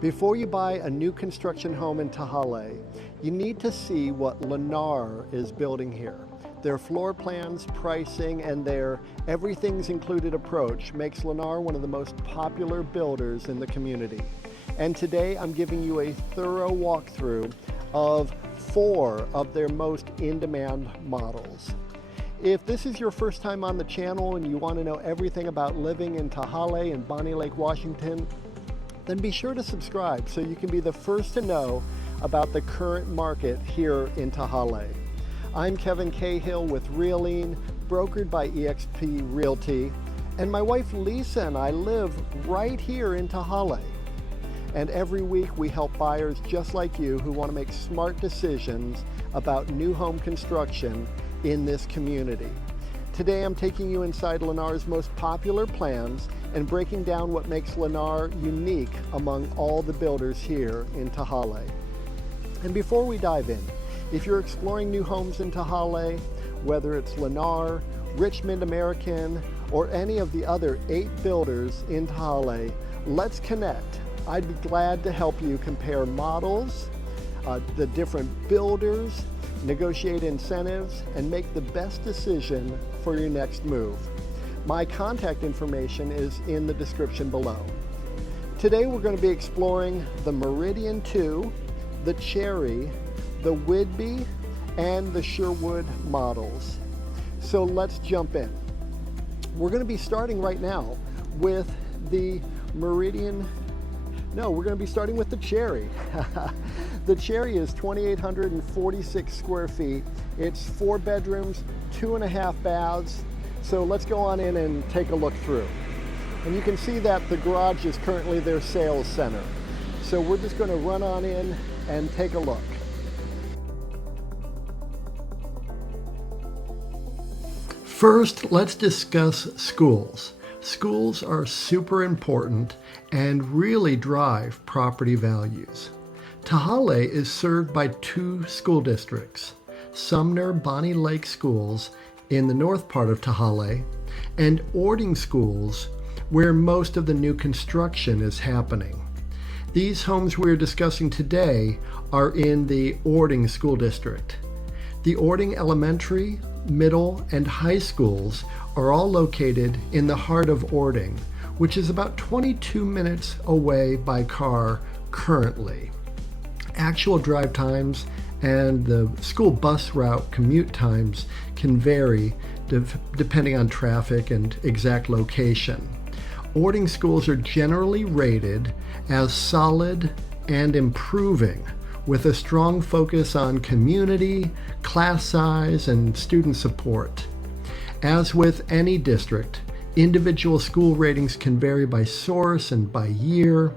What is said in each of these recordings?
Before you buy a new construction home in Tehaleh, you need to see what Lennar is building here. Their floor plans, pricing, and their everything's included approach makes Lennar one of the most popular builders in the community. And today I'm giving you a thorough walkthrough of 4 of their most in-demand models. If this is your first time on the channel and you want to know everything about living in Tehaleh and Bonney Lake, Washington, then be sure to subscribe so you can be the first to know about the current market here in Tehaleh. I'm Cahill with Realean, brokered by eXp Realty, and my wife Lisa and I live right here in Tehaleh. And every week we help buyers just like you who want to make smart decisions about new home construction in this community. Today I'm taking you inside Lennar's most popular plans and breaking down what makes Lennar unique among all the builders here in Tehaleh. And before we dive in, if you're exploring new homes in Tehaleh, whether it's Lennar, Richmond American, or any of the other 8 builders in Tehaleh, let's connect. I'd be glad to help you compare models, the different builders, negotiate incentives, and make the best decision for your next move. My contact information is in the description below. Today we're going to be exploring the Meridian 2, the Cherry, the Whidbey, and the Sherwood models. So let's jump in. We're going to be starting right now with the Meridian. No, we're going to be starting with the Cherry. The Cherry is 2,846 square feet. It's 4 bedrooms, 2.5 baths. So let's go on in and take a look through. And you can see that the garage is currently their sales center. So we're just going to run on in and take a look. First, let's discuss schools. Schools are super important and really drive property values. Tehaleh is served by 2 school districts, Sumner Bonney Lake Schools in the north part of Tehaleh, and Ording Schools, where most of the new construction is happening. These homes we're discussing today are in the Ording School District. The Ording Elementary, Middle, and High Schools are all located in the heart of Ording, which is about 22 minutes away by car currently. Actual drive times and the school bus route commute times can vary depending on traffic and exact location. Ording schools are generally rated as solid and improving, with a strong focus on community, class size, and student support. As with any district, individual school ratings can vary by source and by year,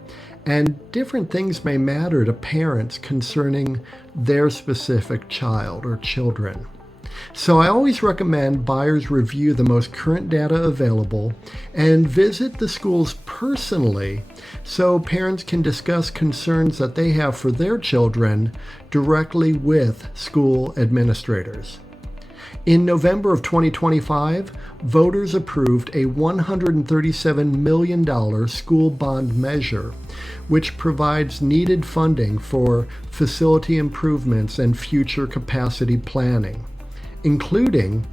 and different things may matter to parents concerning their specific child or children. So I always recommend buyers review the most current data available and visit the schools personally so parents can discuss concerns that they have for their children directly with school administrators. In November of 2025, voters approved a $137 million school bond measure, which provides needed funding for facility improvements and future capacity planning, including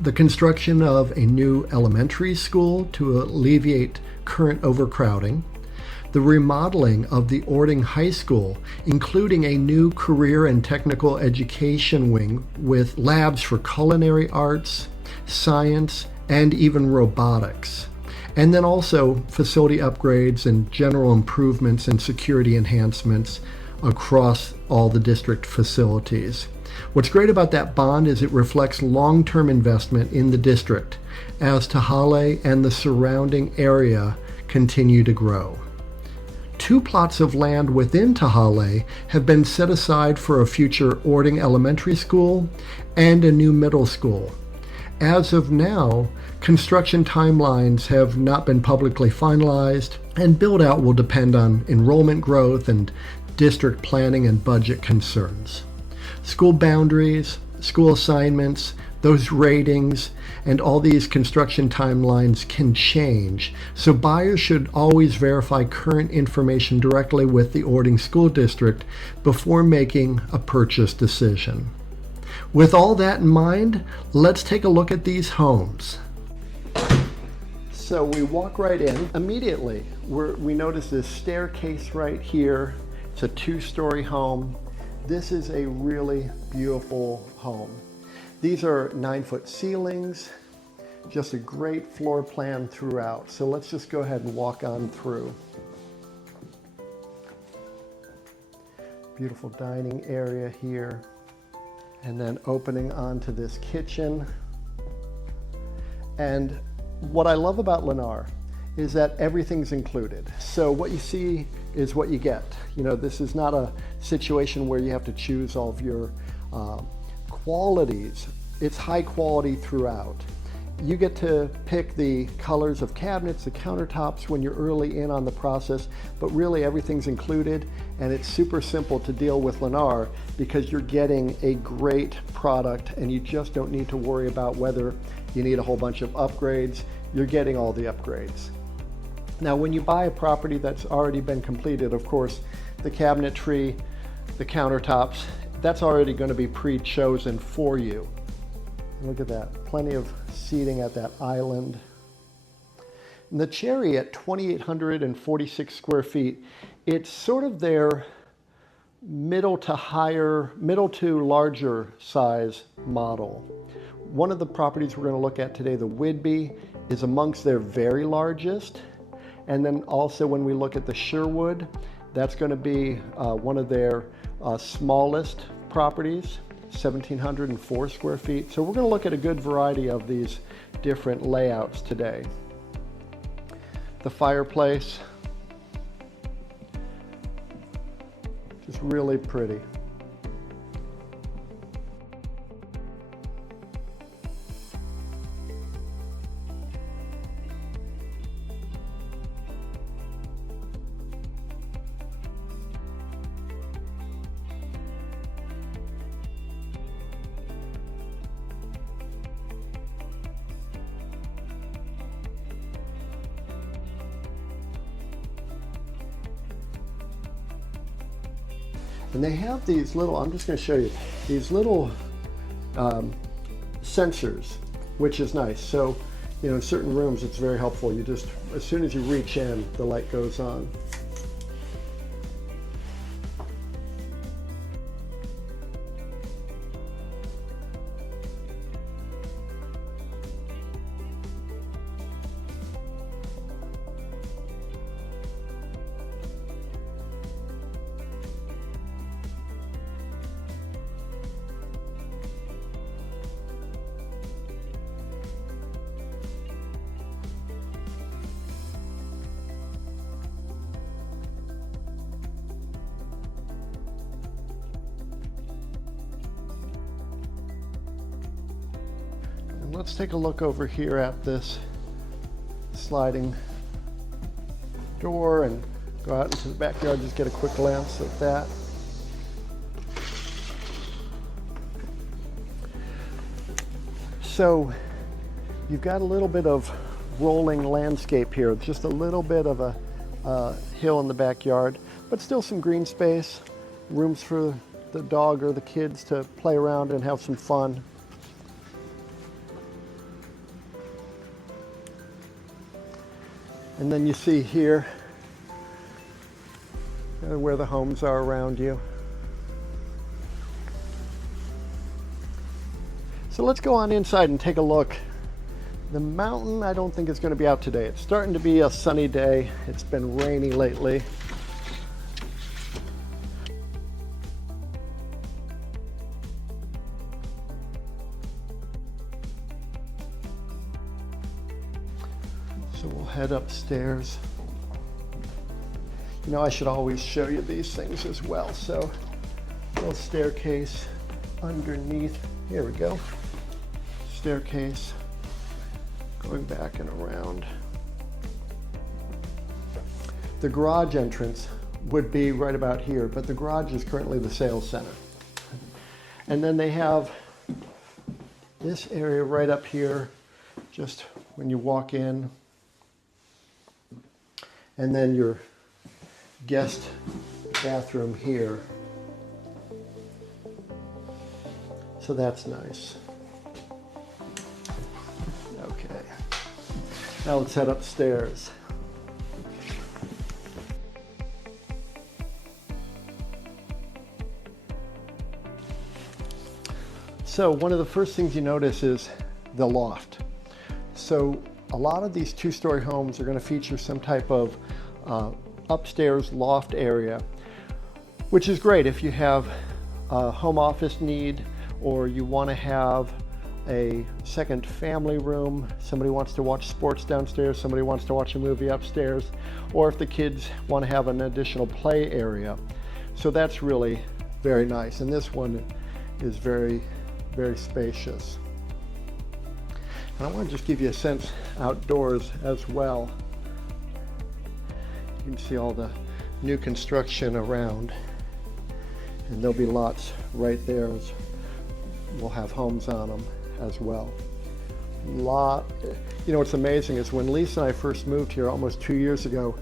the construction of a new elementary school to alleviate current overcrowding, the remodeling of the Ording High School, including a new career and technical education wing with labs for culinary arts, science, and even robotics. And then also facility upgrades and general improvements and security enhancements across all the district facilities. What's great about that bond is it reflects long-term investment in the district as Tehaleh and the surrounding area continue to grow. 2 plots of land within Tehaleh have been set aside for a future Ording Elementary School and a new middle school. As of now, construction timelines have not been publicly finalized, and build-out will depend on enrollment growth and district planning and budget concerns. School boundaries, school assignments, Those ratings and all these construction timelines can change, so buyers should always verify current information directly with the Ording School District before making a purchase decision. With all that in mind, let's take a look at these homes. So we walk right in. Immediately, we notice this staircase right here. It's a 2-story home. This is a really beautiful home. These are 9-foot ceilings, just a great floor plan throughout. So let's just go ahead and walk on through. Beautiful dining area here. And then opening onto this kitchen. And what I love about Lennar is that everything's included. So what you see is what you get. You know, this is not a situation where you have to choose all of your qualities. It's high quality throughout. You get to pick the colors of cabinets, the countertops when you're early in on the process, but really everything's included, and it's super simple to deal with Lennar because you're getting a great product and you just don't need to worry about whether you need a whole bunch of upgrades. You're getting all the upgrades. Now, when you buy a property that's already been completed, of course, the cabinetry, the countertops, that's already going to be pre-chosen for you. Look at that, plenty of seating at that island. And the Cherry at 2,846 square feet, it's sort of their middle to larger size model. One of the properties we're going to look at today, the Whidbey, is amongst their very largest. And then also when we look at the Sherwood, that's going to be one of their smallest properties, 1,704 square feet. So we're going to look at a good variety of these different layouts today. The fireplace, just really pretty. And they have these little, I'm just going to show you, these little sensors, which is nice. So, you know, in certain rooms, it's very helpful. You just, as soon as you reach in, the light goes on. Let's take a look over here at this sliding door and go out into the backyard, just get a quick glance at that. So you've got a little bit of rolling landscape here, just a little bit of a hill in the backyard, but still some green space, rooms for the dog or the kids to play around and have some fun. And then you see here where the homes are around you. So let's go on inside and take a look. The mountain, I don't think it's going to be out today. It's starting to be a sunny day. It's been rainy lately. So we'll head upstairs. You know, I should always show you these things as well. So, little staircase underneath. Here we go. Staircase going back and around. The garage entrance would be right about here, but the garage is currently the sales center. And then they have this area right up here, just when you walk in, and then your guest bathroom here. So that's nice. Okay, now let's head upstairs. So one of the first things you notice is the loft. So a lot of these two-story homes are going to feature some type of upstairs loft area, which is great if you have a home office need, or you want to have a second family room, somebody wants to watch sports downstairs, somebody wants to watch a movie upstairs, or if the kids want to have an additional play area. So that's really very nice, and this one is very spacious. And I want to just give you a sense outdoors as well. You can see all the new construction around, and there'll be lots right there. We'll have homes on them as well. You know what's amazing is when Lisa and I first moved here almost 2 years ago,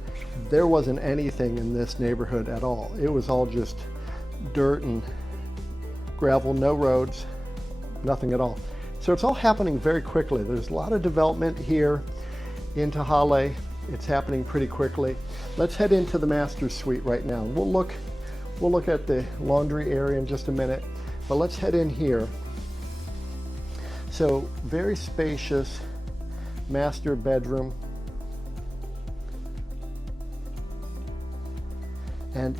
there wasn't anything in this neighborhood at all. It was all just dirt and gravel, no roads, nothing at all. So it's all happening very quickly. There's a lot of development here in Tehaleh. It's happening pretty quickly. Let's head into the master suite right now. We'll look at the laundry area in just a minute, but let's head in here. So very spacious master bedroom. And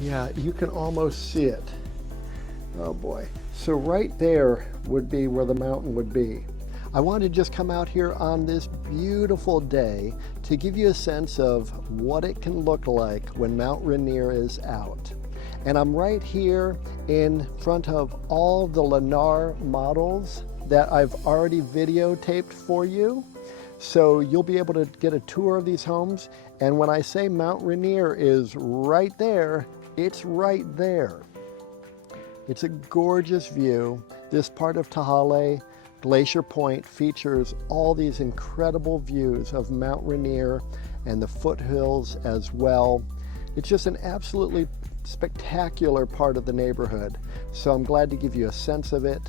yeah, you can almost see it. Oh boy. So right there would be where the mountain would be. I wanted to just come out here on this beautiful day to give you a sense of what it can look like when Mount Rainier is out. And I'm right here in front of all the Lennar models that I've already videotaped for you. So you'll be able to get a tour of these homes. And when I say Mount Rainier is right there, it's right there. It's a gorgeous view. This part of Tehaleh, Glacier Point, features all these incredible views of Mount Rainier and the foothills as well. It's just an absolutely spectacular part of the neighborhood. So I'm glad to give you a sense of it.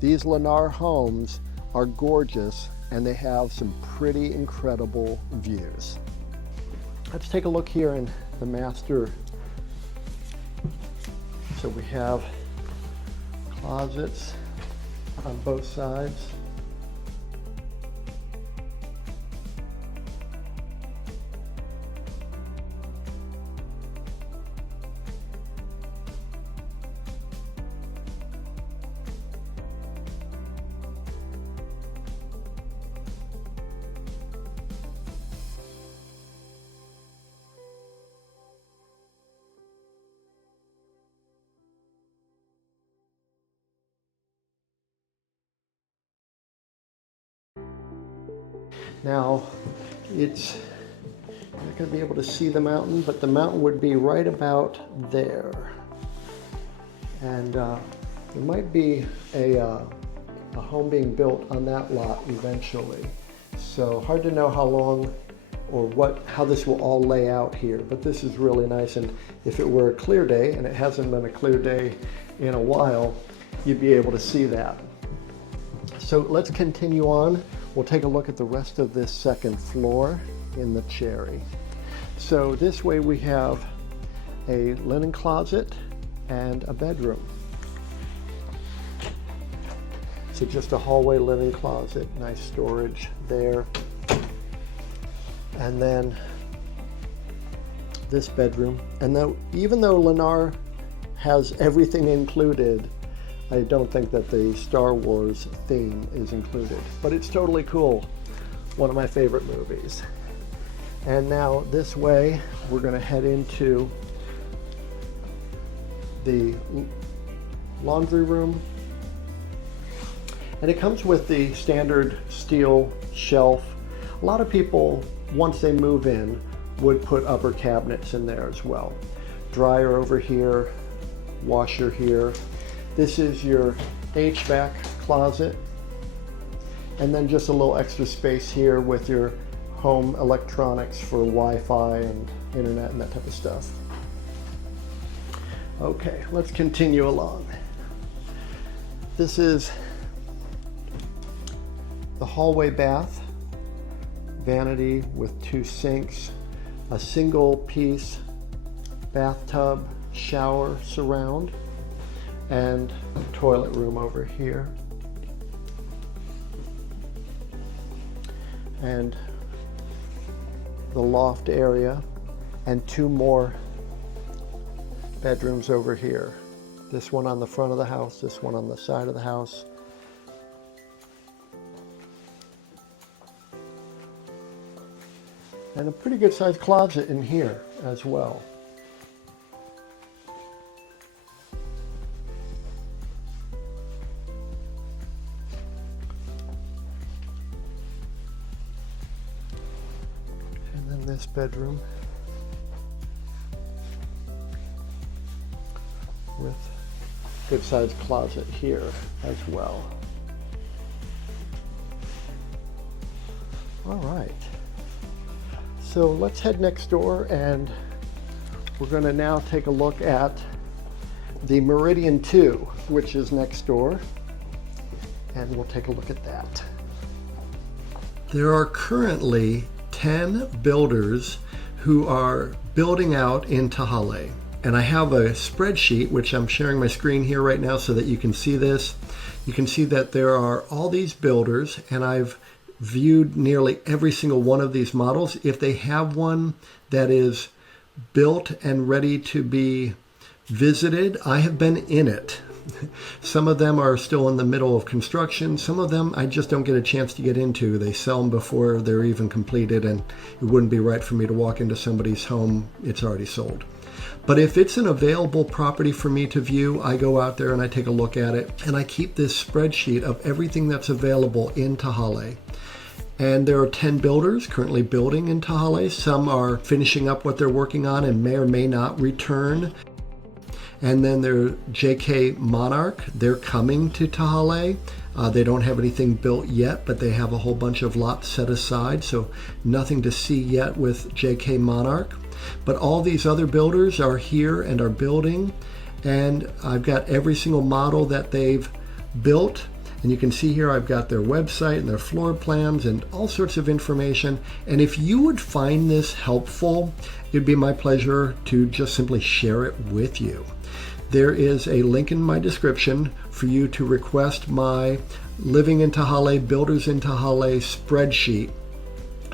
These Lennar homes are gorgeous and they have some pretty incredible views. Let's take a look here in the master. So we have closets on both sides. Now, you're not going to be able to see the mountain, but the mountain would be right about there. And there might be a home being built on that lot eventually. So hard to know how long or how this will all lay out here, but this is really nice. And if it were a clear day, and it hasn't been a clear day in a while, you'd be able to see that. So let's continue on. We'll take a look at the rest of this second floor in the Cherry. So this way we have a linen closet and a bedroom. So just a hallway linen closet, nice storage there. And then this bedroom. And even though Lennar has everything included, I don't think that the Star Wars theme is included, but it's totally cool. One of my favorite movies. And now this way, we're going to head into the laundry room. And it comes with the standard steel shelf. A lot of people, once they move in, would put upper cabinets in there as well. Dryer over here, washer here. This is your HVAC closet, and then just a little extra space here with your home electronics for Wi-Fi and internet and that type of stuff. Okay, let's continue along. This is the hallway bath, vanity with 2 sinks, a single piece bathtub, shower surround, and a toilet room over here. And the loft area, and 2 more bedrooms over here. This one on the front of the house, this one on the side of the house. And a pretty good sized closet in here as well. And then this bedroom with good sized closet here as well. All right. So let's head next door, and we're going to now take a look at the Meridian 2, which is next door, and we'll take a look at that. There are currently 10 builders who are building out in Tehaleh, and I have a spreadsheet which I'm sharing my screen here right now so that you can see this. You can see that there are all these builders, and I've viewed nearly every single one of these models. If they have one that is built and ready to be visited, I have been in it. Some of them are still in the middle of construction. Some of them I just don't get a chance to get into. They sell them before they're even completed, and it wouldn't be right for me to walk into somebody's home. It's already sold. But if it's an available property for me to view, I go out there and I take a look at it, and I keep this spreadsheet of everything that's available in Tehaleh. And there are 10 builders currently building in Tehaleh. Some are finishing up what they're working on and may or may not return. And then there's JK Monarch. They're coming to Tehaleh. They don't have anything built yet, but they have a whole bunch of lots set aside, so nothing to see yet with JK Monarch. But all these other builders are here and are building, and I've got every single model that they've built. And you can see here I've got their website and their floor plans and all sorts of information. And if you would find this helpful, it'd be my pleasure to just simply share it with you. There is a link in my description for you to request my Living in Tehaleh, Builders in Tehaleh spreadsheet.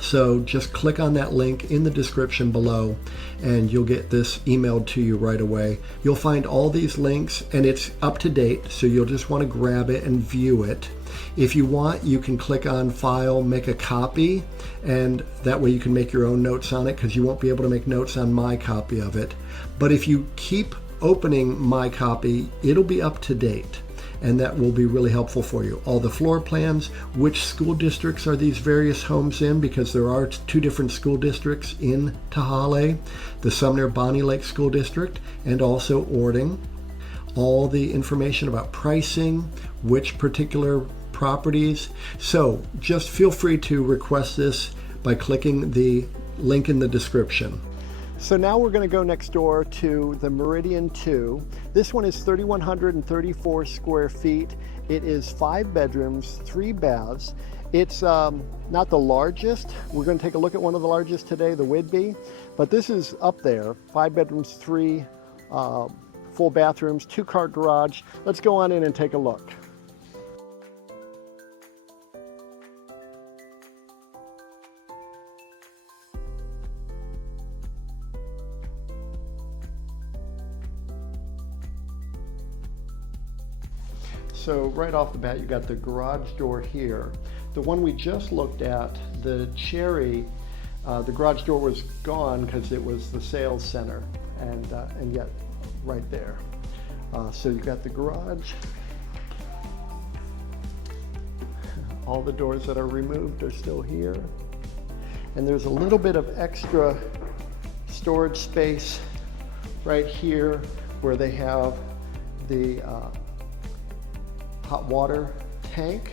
So just click on that link in the description below and you'll get this emailed to you right away. You'll find all these links and it's up to date, so you'll just want to grab it and view it. If you want, you can click on File, make a copy, and that way you can make your own notes on it, because you won't be able to make notes on my copy of it. But if you keep opening my copy, it'll be up to date. And that will be really helpful for you. All the floor plans, which school districts are these various homes in, because there are 2 different school districts in Tehaleh, the Sumner Bonney Lake School District and also Ording. All the information about pricing, which particular properties. So just feel free to request this by clicking the link in the description. So now we're going to go next door to the Meridian 2. This one is 3,134 square feet. It is 5 bedrooms, 3 baths. It's not the largest. We're going to take a look at one of the largest today, the Whidbey. But this is up there, 5 bedrooms, 3 full bathrooms, 2-car garage. Let's go on in and take a look. So right off the bat, you got the garage door here. The one we just looked at, the Cherry, the garage door was gone because it was the sales center, and yet right there. So you got the garage. All the doors that are removed are still here. And there's a little bit of extra storage space right here where they have the hot water tank,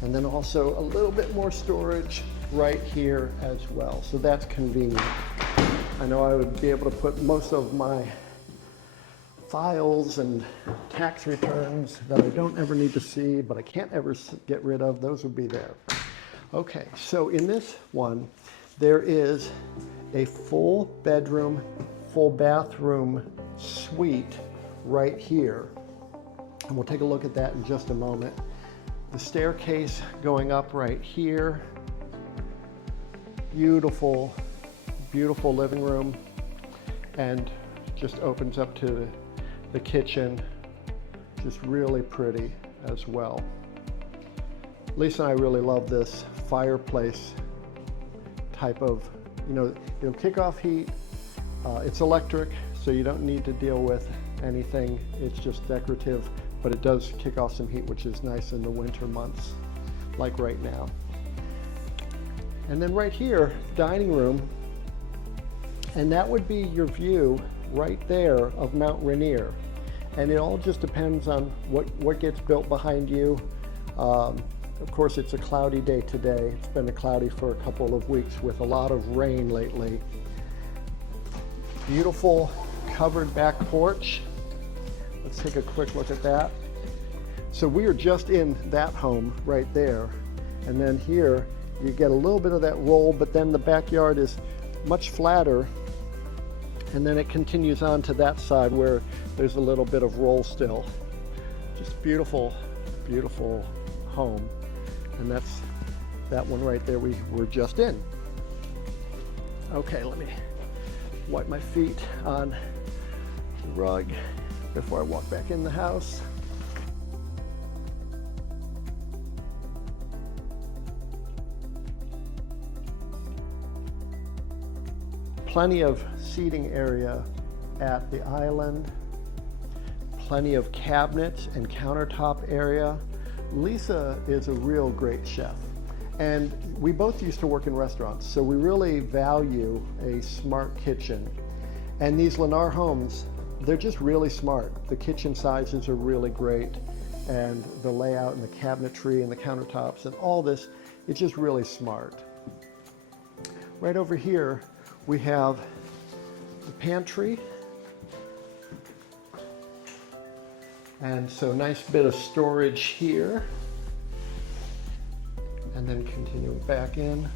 and then also a little bit more storage right here as well. So that's convenient. I know I would be able to put most of my files and tax returns that I don't ever need to see, but I can't ever get rid of. Those would be there. Okay, so in this one, there is a full bedroom, full bathroom suite right here. And we'll take a look at that in just a moment. The staircase going up right here. Beautiful, beautiful living room, and just opens up to the kitchen. Just really pretty as well. Lisa and I really love this fireplace type of, it'll kick off heat. It's electric, so you don't need to deal with anything. It's just decorative, but it does kick off some heat, which is nice in the winter months, like right now. And then right here, dining room, and that would be your view right there of Mount Rainier. And it all just depends on what gets built behind you. Of course, it's a cloudy day today. It's been cloudy for a couple of weeks with a lot of rain lately. Beautiful covered back porch. Let's take a quick look at that. So we are just in that home right there. And then here, you get a little bit of that roll, but then the backyard is much flatter. And then it continues on to that side where there's a little bit of roll still. Just beautiful, beautiful home. And that's that one right there we were just in. Okay, let me wipe my feet on the rug before I walk back in the house. Plenty of seating area at the island. Plenty of cabinets and countertop area. Lisa is a real great chef, and we both used to work in restaurants, so we really value a smart kitchen. And these Lennar homes, they're just really smart. The kitchen sizes are really great, and the layout and the cabinetry and the countertops and all this, it's just really smart. Right over here, we have the pantry. And so nice bit of storage here. And then continue back in.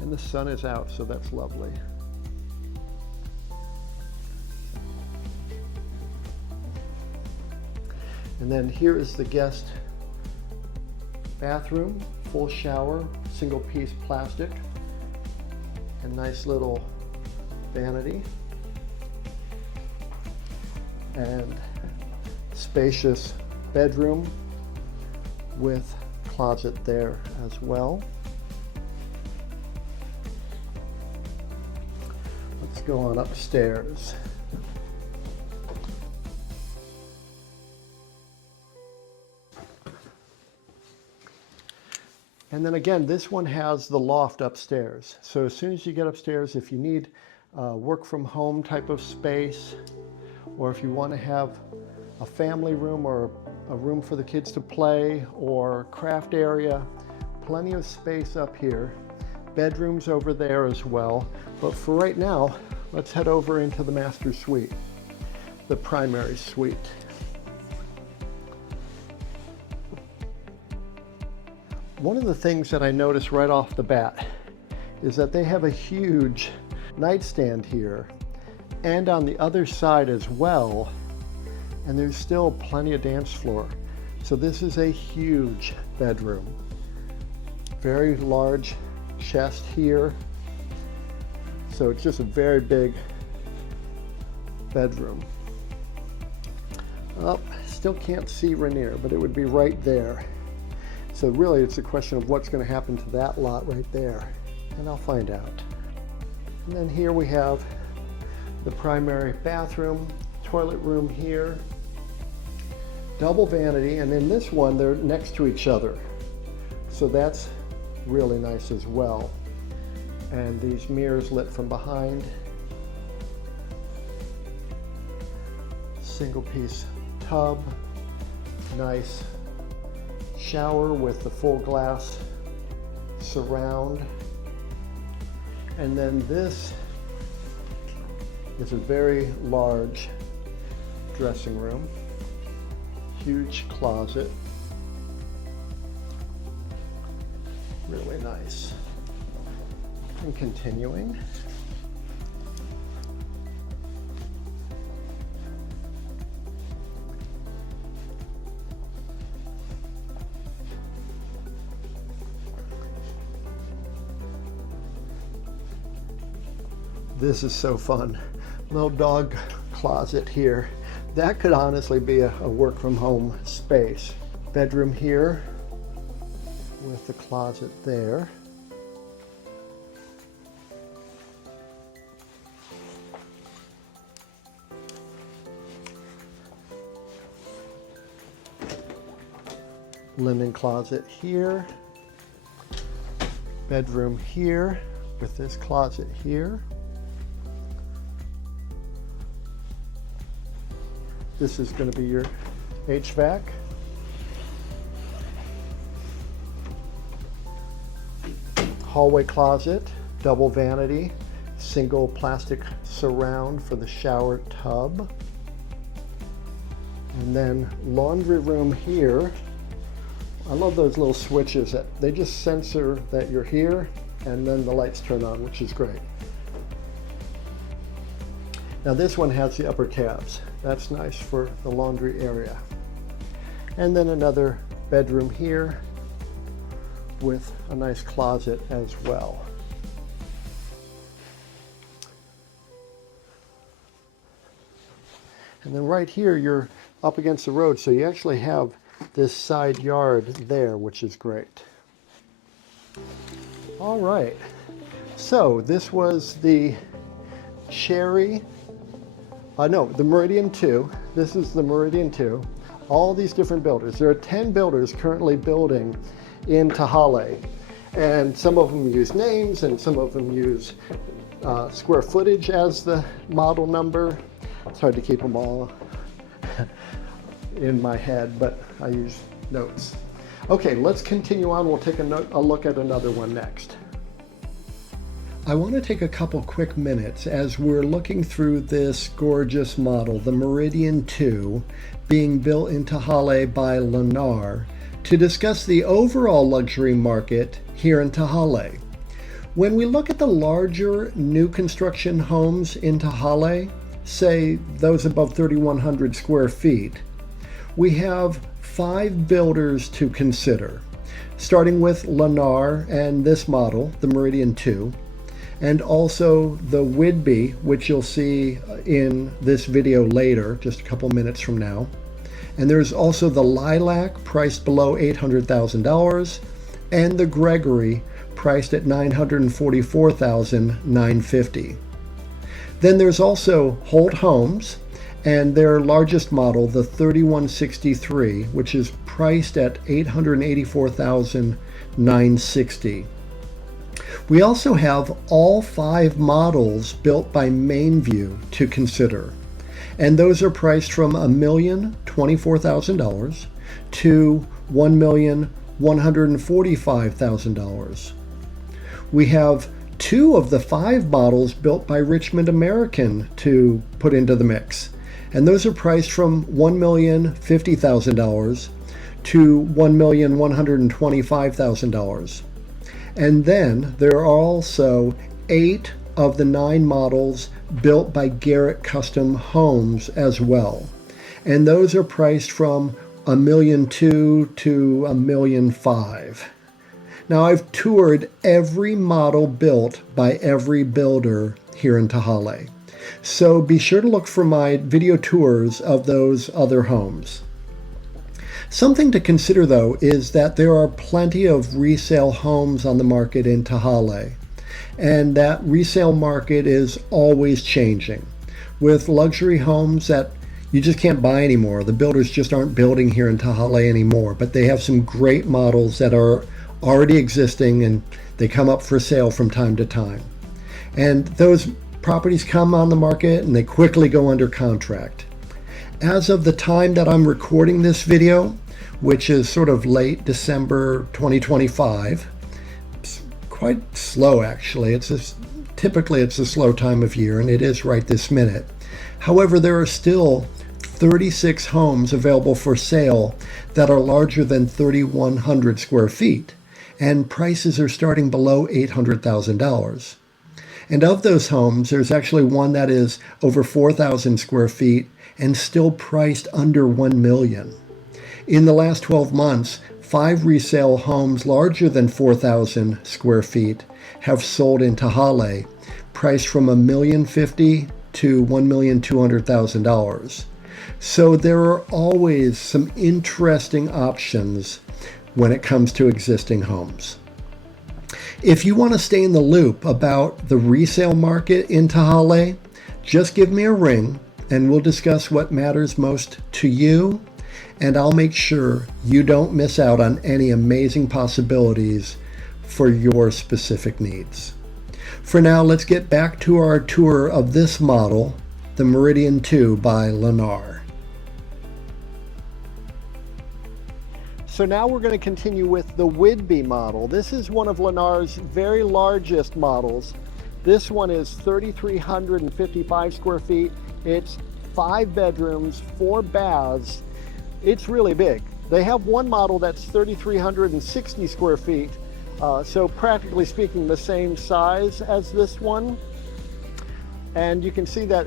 And the sun is out, so that's lovely. And then here is the guest bathroom, full shower, single piece plastic, and nice little vanity, and spacious bedroom with closet there as well. Let's go on upstairs. And then again, this one has the loft upstairs. So as soon as you get upstairs, if you need work from home type of space, or if you want to have a family room or a room for the kids to play or craft area, plenty of space up here. Bedrooms over there as well. But for right now, let's head over into the master suite, the primary suite. One of the things that I noticed right off the bat is that they have a huge nightstand here and on the other side as well, and there's still plenty of dance floor. So this is a huge bedroom. Very large chest here. So it's just a very big bedroom. Oh, still can't see Rainier, but it would be right there. So really it's a question of what's going to happen to that lot right there, and I'll find out. And then here we have the primary bathroom, toilet room here, double vanity, and in this one they're next to each other. So that's really nice as well. And these mirrors lit from behind. single piece tub, nice shower with the full glass surround. And then this is a very large dressing room, huge closet, really nice. And continuing, this is so fun. Little dog closet here. That could honestly be a work from home space. Bedroom here with the closet there. Linen closet here. Bedroom here with this closet here. This is going to be your HVAC. Hallway closet, double vanity, single plastic surround for the shower tub. And then laundry room here. I love those little switches that they just censor that you're here and then the lights turn on, which is great. Now this one has the upper tabs. That's nice for the laundry area. And then another bedroom here with a nice closet as well. And then right here, you're up against the road, so you actually have this side yard there, which is great. All right, so this was the the Meridian 2. This is the Meridian 2. All these different builders. There are 10 builders currently building in Tehaleh. And some of them use names and some of them use square footage as the model number. It's hard to keep them all in my head, but I use notes. Okay, let's continue on. We'll take a look at another one next. I want to take a couple quick minutes as we're looking through this gorgeous model, the Meridian 2, being built in Tehaleh by Lennar, to discuss the overall luxury market here in Tehaleh. When we look at the larger new construction homes in Tehaleh, say those above 3,100 square feet, we have 5 builders to consider, starting with Lennar and this model, the Meridian 2, and also the Whidbey, which you'll see in this video later, just a couple minutes from now. And there's also the Lilac, priced below $800,000, and the Gregory, priced at $944,950. Then there's also Holt Homes, and their largest model, the 3163, which is priced at $884,960. We also have all 5 models built by Mainview to consider, and those are priced from $1,024,000 to $1,145,000. We have 2 of the 5 models built by Richmond American to put into the mix, and those are priced from $1,050,000 to $1,125,000. And then there are also 8 of the 9 models built by Garrett Custom Homes as well. And those are priced from $1,200,000 to $1,500,000. Now I've toured every model built by every builder here in Tehaleh. So be sure to look for my video tours of those other homes. Something to consider, though, is that there are plenty of resale homes on the market in Tehaleh, and that resale market is always changing, with luxury homes that you just can't buy anymore. The builders just aren't building here in Tehaleh anymore, but they have some great models that are already existing, and they come up for sale from time to time. And those properties come on the market, and they quickly go under contract. As of the time that I'm recording this video, which is sort of late December 2025, it's quite slow actually. Typically it's a slow time of year, and it is right this minute. However, there are still 36 homes available for sale that are larger than 3,100 square feet, and prices are starting below $800,000. And of those homes, there's actually one that is over 4,000 square feet and still priced under $1 million. In the last 12 months, 5 resale homes larger than 4,000 square feet have sold in Tehaleh, priced from $1,050,000 to $1,200,000. So there are always some interesting options when it comes to existing homes. If you want to stay in the loop about the resale market in Tehaleh, just give me a ring and we'll discuss what matters most to you, and I'll make sure you don't miss out on any amazing possibilities for your specific needs. For now, let's get back to our tour of this model, the Meridian 2 by Lennar. So now we're going to continue with the Whidbey model. This is one of Lennar's very largest models. This one is 3,355 square feet. It's 5 bedrooms, 4 baths. It's really big. They have one model that's 3,360 square feet. So practically speaking, the same size as this one. And you can see that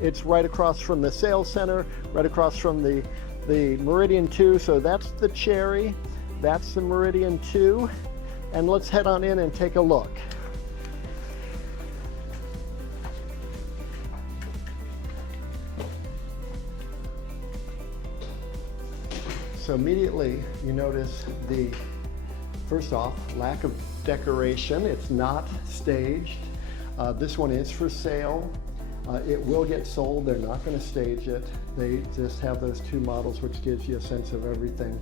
it's right across from the sales center, right across from the Meridian 2. So that's the Cherry, that's the Meridian 2. And let's head on in and take a look. So immediately you notice first off, lack of decoration. It's not staged. This one is for sale. It will get sold. They're not going to stage it. They just have those 2 models, which gives you a sense of everything.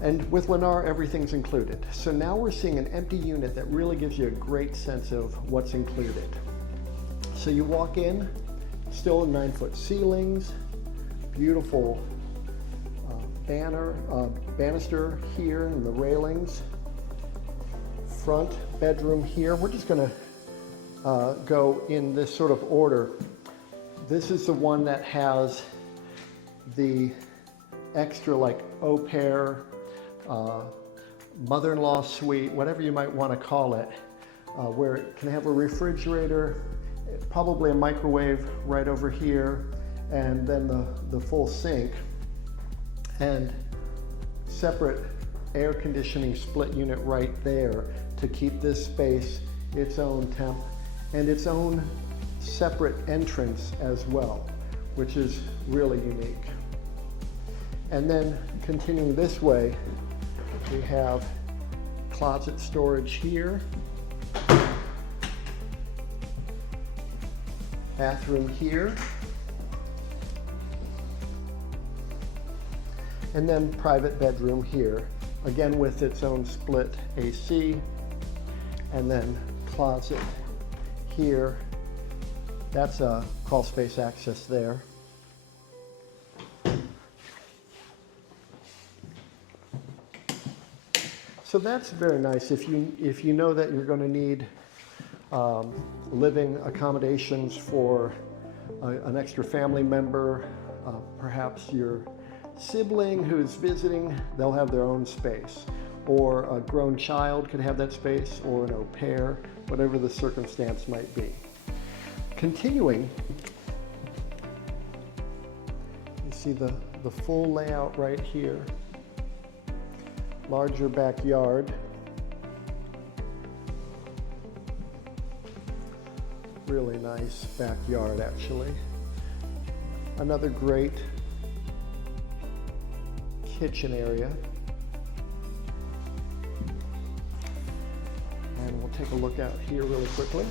And with Lennar, everything's included. So now we're seeing an empty unit that really gives you a great sense of what's included. So you walk in, still 9-foot ceilings, beautiful banister here and the railings. Front bedroom here. We're just going to go in this sort of order. This is the one that has the extra like au pair, mother-in-law suite, whatever you might want to call it, where it can have a refrigerator, probably a microwave right over here, and then the full sink, and separate air conditioning split unit right there to keep this space its own temp and its own separate entrance as well, which is really unique. And then continuing this way, we have closet storage here, bathroom here, and then private bedroom here, again with its own split AC, and then closet here. That's a crawl space access there. So that's very nice if you know that you're going to need living accommodations for an extra family member, perhaps your sibling who's visiting, they'll have their own space, or a grown child could have that space, or an au pair, whatever the circumstance might be. Continuing, you see the full layout right here. Larger backyard. Really nice backyard, actually. Another great kitchen area. And we'll take a look out here really quickly.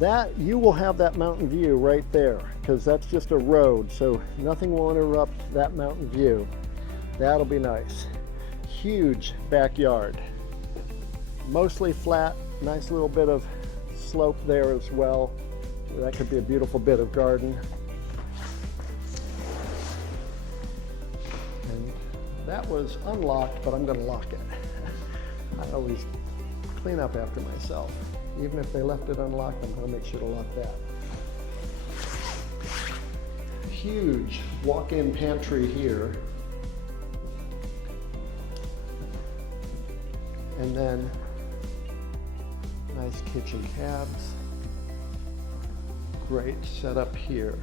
That, you will have that mountain view right there, because that's just a road, so nothing will interrupt that mountain view. That'll be nice. Huge backyard. Mostly flat, Nice little bit of slope there as well. That could be a beautiful bit of garden. And that was unlocked, but I'm going to lock it. I always clean up after myself. Even if they left it unlocked, I'm going to make sure to lock that. Huge walk-in pantry here. And then nice kitchen cabs. Great setup here.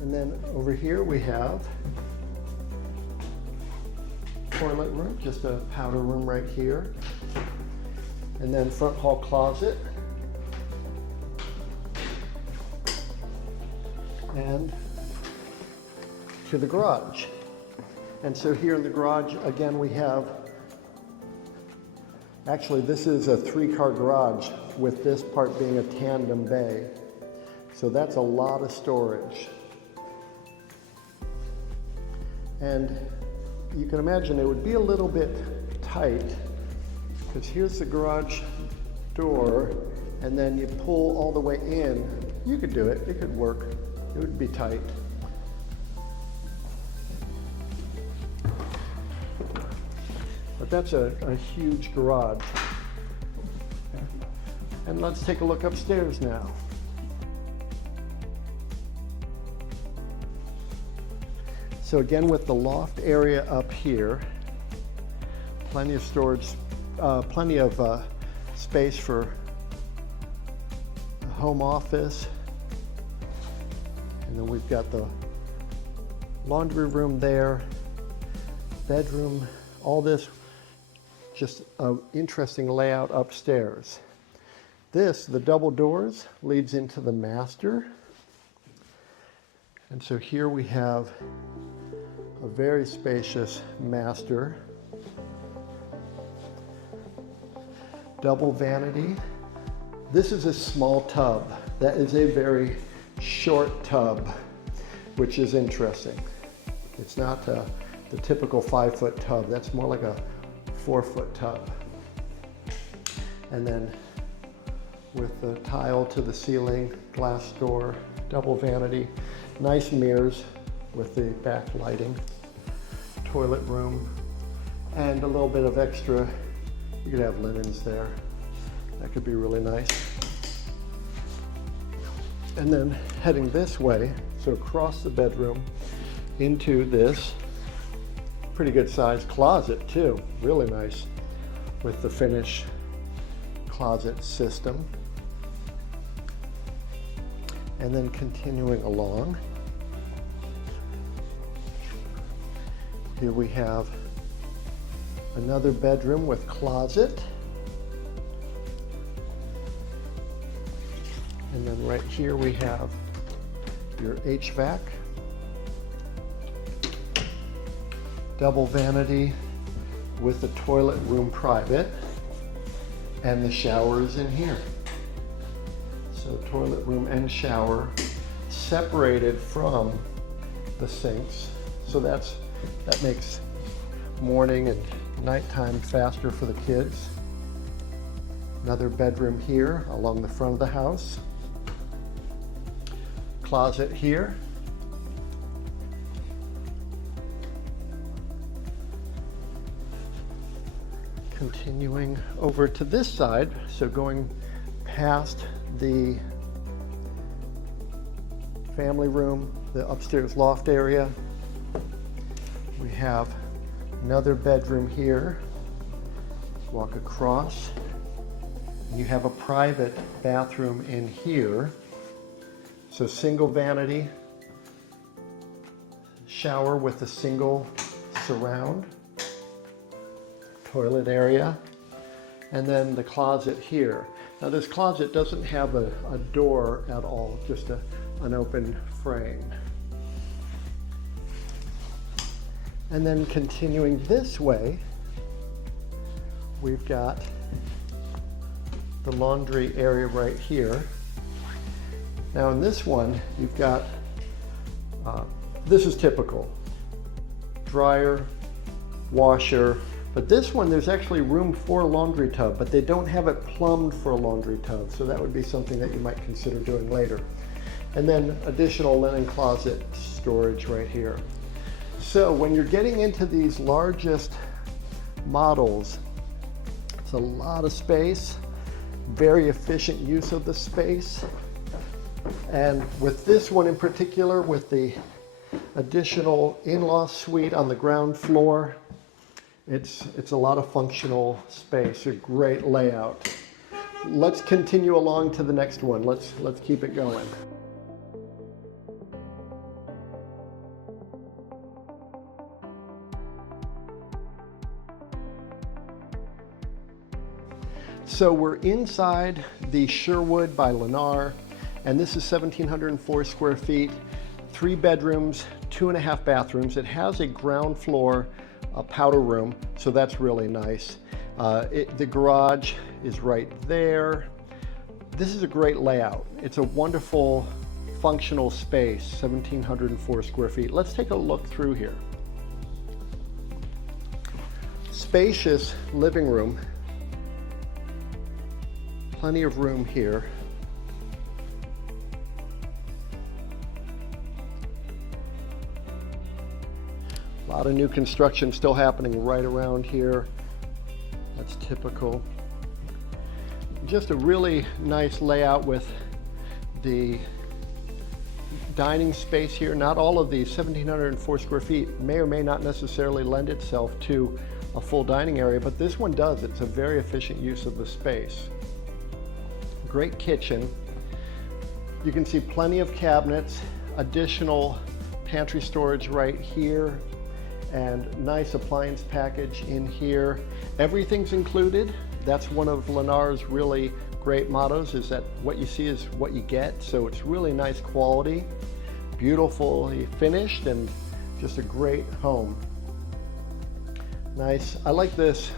And then over here we have toilet room, just a powder room right here. And then front hall closet. And to the garage. And so here in the garage, again, we have, actually this is a 3-car garage with this part being a tandem bay. So that's a lot of storage. And you can imagine it would be a little bit tight because here's the garage door and then you pull all the way in. You could do it, it could work. It would be tight. But that's a huge garage. And let's take a look upstairs now. So again, with the loft area up here, plenty of storage, plenty of space for a home office. And then we've got the laundry room there, bedroom, all this, just an interesting layout upstairs. This, the double doors, leads into the master. And so here we have a very spacious master. Double vanity. This is a small tub. That is a very short tub, which is interesting. It's not the typical 5-foot tub. That's more like a 4-foot tub. And then with the tile to the ceiling, glass door, double vanity, nice mirrors with the backlighting, toilet room, and a little bit of extra. You could have linens there. That could be really nice. And then heading this way, so across the bedroom into this pretty good sized closet too, really nice with the finish closet system. And then continuing along, here we have another bedroom with closet. And then right here we have your HVAC, double vanity with the toilet room private, and the shower is in here. So toilet room and shower separated from the sinks. So that makes morning and nighttime faster for the kids. Another bedroom here along the front of the house. Closet here. Continuing over to this side, so going past the family room, the upstairs loft area, we have another bedroom here. Walk across, and you have a private bathroom in here. So single vanity, shower with a single surround, toilet area, and then the closet here. Now this closet doesn't have a door at all, just an open frame. And then continuing this way, we've got the laundry area right here. Now in this one, you've got, this is typical, dryer, washer, but this one there's actually room for a laundry tub, but they don't have it plumbed for a laundry tub, so that would be something that you might consider doing later. And then additional linen closet storage right here. So when you're getting into these largest models, it's a lot of space, very efficient use of the space. And with this one in particular, with the additional in-law suite on the ground floor, it's a lot of functional space, a great layout. Let's continue along to the next one. Let's keep it going. So we're inside the Sherwood by Lennar, and this is 1,704 square feet, 3 bedrooms, 2.5 bathrooms. It has a ground floor powder room, so that's really nice. The garage is right there. This is a great layout. It's a wonderful functional space, 1,704 square feet. Let's take a look through here. Spacious living room. Plenty of room here. A lot of new construction still happening right around here. That's typical. Just a really nice layout with the dining space here. Not all of these 1,704 square feet may or may not necessarily lend itself to a full dining area, but this one does. It's a very efficient use of the space. Great kitchen. You can see plenty of cabinets, additional pantry storage right here, and nice appliance package in here. Everything's included. That's one of Lennar's really great mottos, is that what you see is what you get. So it's really nice quality, beautifully finished, and just a great home. Nice. I like this.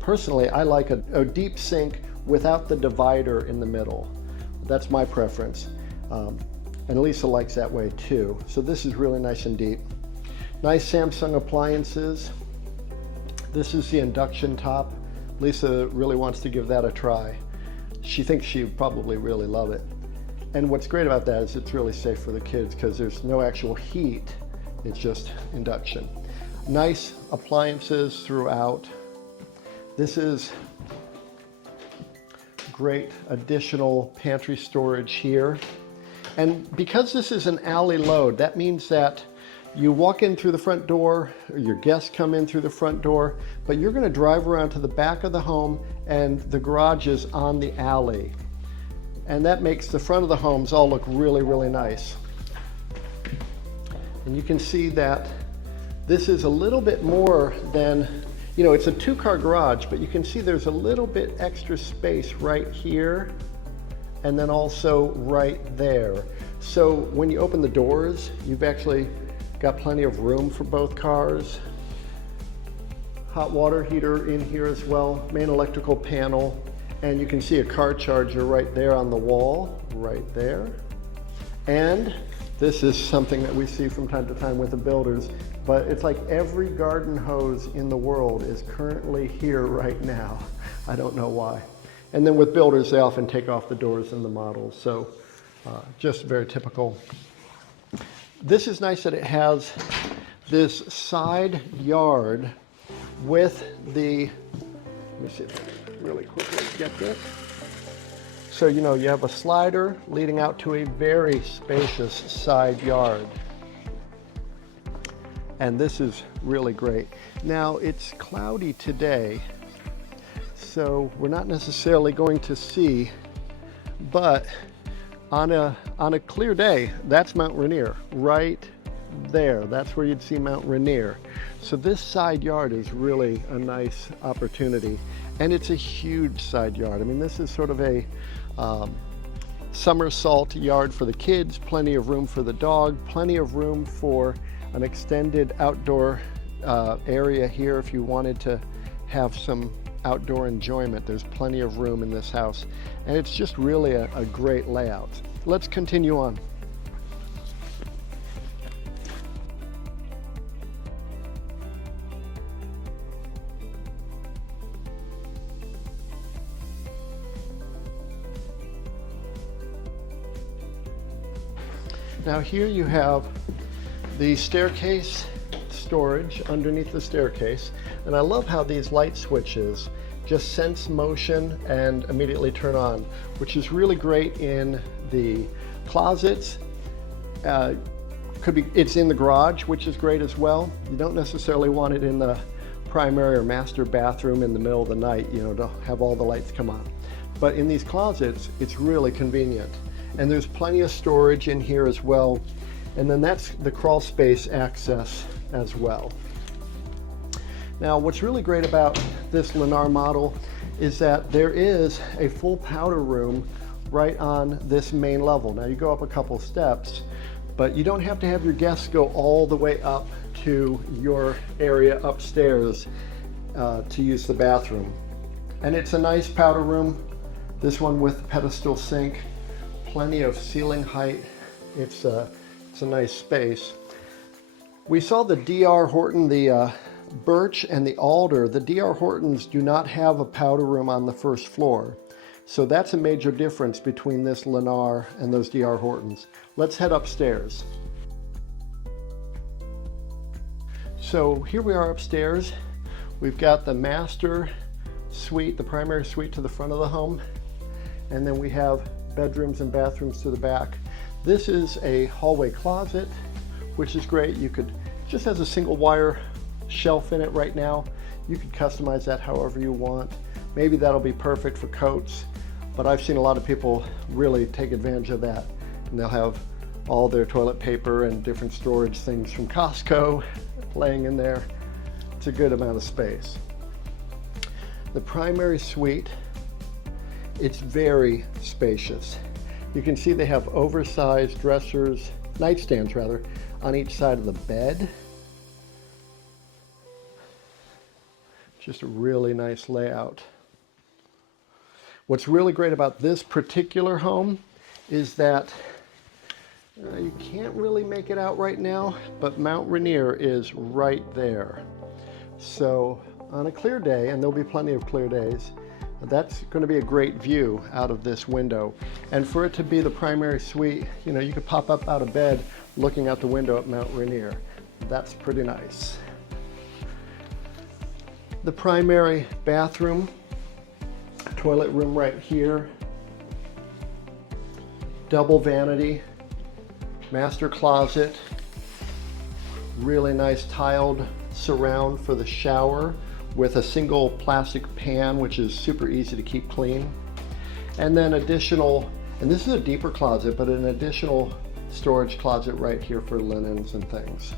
Personally, I like a deep sink without the divider in the middle. That's my preference. And Lisa likes that way too. So this is really nice and deep. Nice Samsung appliances. This is the induction top. Lisa really wants to give that a try. She thinks she would probably really love it. And what's great about that is it's really safe for the kids because there's no actual heat. It's just induction. Nice appliances throughout. This is great additional pantry storage here. And because this is an alley load, that means that you walk in through the front door, or your guests come in through the front door, but you're going to drive around to the back of the home and the garage is on the alley. And that makes the front of the homes all look really, really nice. And you can see that this is a little bit more than, you know, it's a 2-car garage, but you can see there's a little bit extra space right here and then also right there. So when you open the doors, you've actually got plenty of room for both cars. Hot water heater in here as well, main electrical panel, and you can see a car charger right there on the wall, right there. And this is something that we see from time to time with the builders, but it's like every garden hose in the world is currently here right now. I don't know why. And then with builders, they often take off the doors in the models, so just very typical. This is nice that it has this side yard with the, let me see if I can really quickly get this. So, you know, you have a slider leading out to a very spacious side yard. And this is really great. Now, it's cloudy today, so we're not necessarily going to see, but on a clear day, that's Mount Rainier right there. That's where you'd see Mount Rainier. So this side yard is really a nice opportunity, and it's a huge side yard. I mean, this is sort of a somersault yard for the kids, plenty of room for the dog, plenty of room for an extended outdoor area here if you wanted to have some outdoor enjoyment. There's plenty of room in this house, and it's just really a great layout. let's continue on. Now here you have the staircase storage underneath the staircase, and I love how these light switches just sense motion and immediately turn on, which is really great in the closets. It's in the garage, which is great as well. You don't necessarily want it in the primary or master bathroom in the middle of the night, you know, to have all the lights come on. But in these closets, it's really convenient. And there's plenty of storage in here as well. And then that's the crawl space access as well. Now, what's really great about this Lennar model is that there is a full powder room right on this main level. Now, you go up a couple steps, but you don't have to have your guests go all the way up to your area upstairs to use the bathroom. And it's a nice powder room. This one with pedestal sink, plenty of ceiling height. It's a nice space. We saw the DR Horton, the birch and the alder. The DR Hortons do not have a powder room on the first floor. So that's a major difference between this Lennar and those DR Hortons. Let's head upstairs. So here we are upstairs. We've got the master suite, the primary suite to the front of the home. And then we have bedrooms and bathrooms to the back. This is a hallway closet, which is great. You could, just has a single wire shelf in it right now. You could customize that however you want. Maybe that'll be perfect for coats, but I've seen a lot of people really take advantage of that. And they'll have all their toilet paper and different storage things from Costco laying in there. It's a good amount of space. The primary suite, it's very spacious. You can see they have oversized dressers, nightstands rather, on each side of the bed. Just a really nice layout. What's really great about this particular home is that you can't really make it out right now, but Mount Rainier is right there. So on a clear day, and there'll be plenty of clear days, that's going to be a great view out of this window. And for it to be the primary suite, you know, you could pop up out of bed looking out the window at Mount Rainier. That's pretty nice. The primary bathroom, toilet room right here, double vanity, master closet, really nice tiled surround for the shower with a single plastic pan, which is super easy to keep clean. And then additional, and this is a deeper closet, but an additional storage closet right here for linens and things.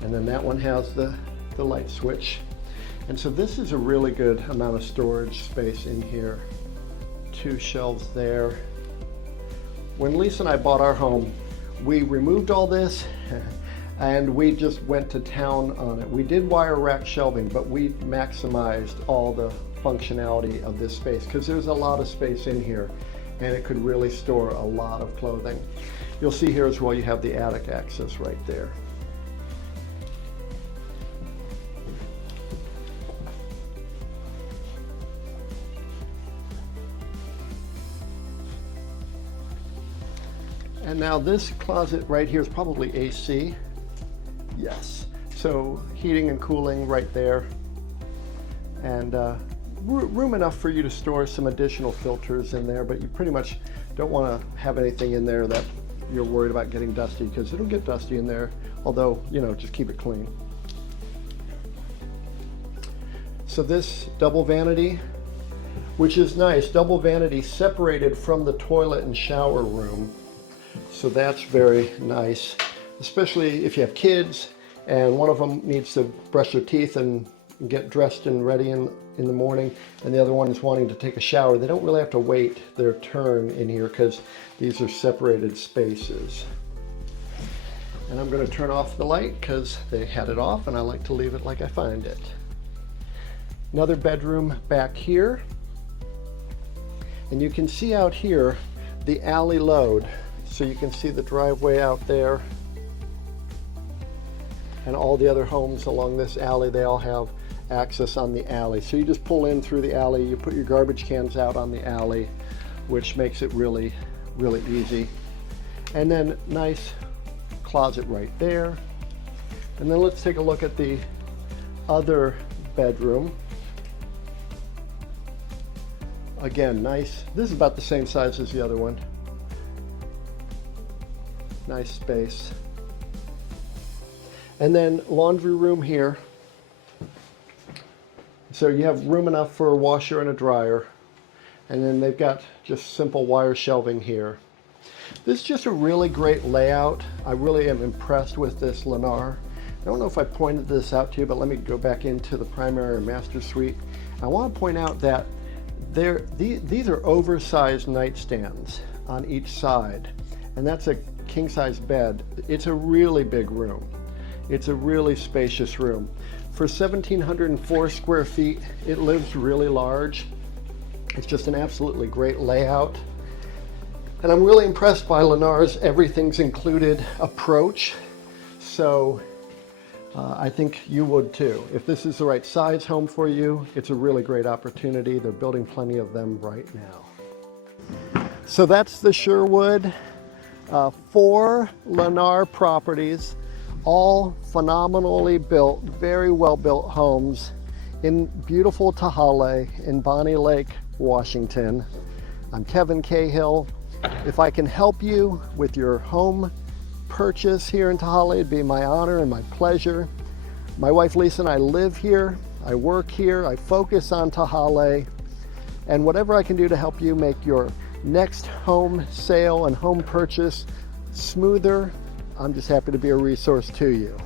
And then that one has the light switch. And so this is a really good amount of storage space in here. 2 shelves there. When Lisa and I bought our home, we removed all this and we just went to town on it. We did wire rack shelving, but we maximized all the functionality of this space because there's a lot of space in here and it could really store a lot of clothing. You'll see here as well, you have the attic access right there. And now this closet right here is probably AC. Yes. So heating and cooling right there. And room enough for you to store some additional filters in there, but you pretty much don't want to have anything in there that you're worried about getting dusty, because it'll get dusty in there, although, you know, just keep it clean. So this double vanity, which is nice, double vanity separated from the toilet and shower room. So that's very nice, especially if you have kids and one of them needs to brush their teeth and get dressed and ready in the morning, and the other one is wanting to take a shower. They don't really have to wait their turn in here because these are separated spaces. And I'm going to turn off the light because they had it off and I like to leave it like I find it. Another bedroom back here. And you can see out here the alley load. So you can see the driveway out there. And all the other homes along this alley, they all have access on the alley. So you just pull in through the alley, you put your garbage cans out on the alley, which makes it really, really easy. And then nice closet right there. And then let's take a look at the other bedroom. Again, nice. This is about the same size as the other one. Nice space. And then laundry room here. So you have room enough for a washer and a dryer. And then they've got just simple wire shelving here. This is just a really great layout. I really am impressed with this Lennar. I don't know if I pointed this out to you, but let me go back into the primary or master suite. I want to point out that these are oversized nightstands on each side. And that's a king-size bed. It's a really big room. It's a really spacious room. For 1,704 square feet, it lives really large. It's just an absolutely great layout. And I'm really impressed by Lennar's everything's included approach. So I think you would too. If this is the right size home for you, it's a really great opportunity. They're building plenty of them right now. So that's the Sherwood 4 Lennar properties, all phenomenally built, very well built homes in beautiful Tehaleh in Bonney Lake, Washington. I'm Kevin Cahill. If I can help you with your home purchase here in Tehaleh, it'd be my honor and my pleasure. My wife Lisa and I live here, I work here, I focus on Tehaleh, and whatever I can do to help you make your next home sale and home purchase smoother, I'm just happy to be a resource to you.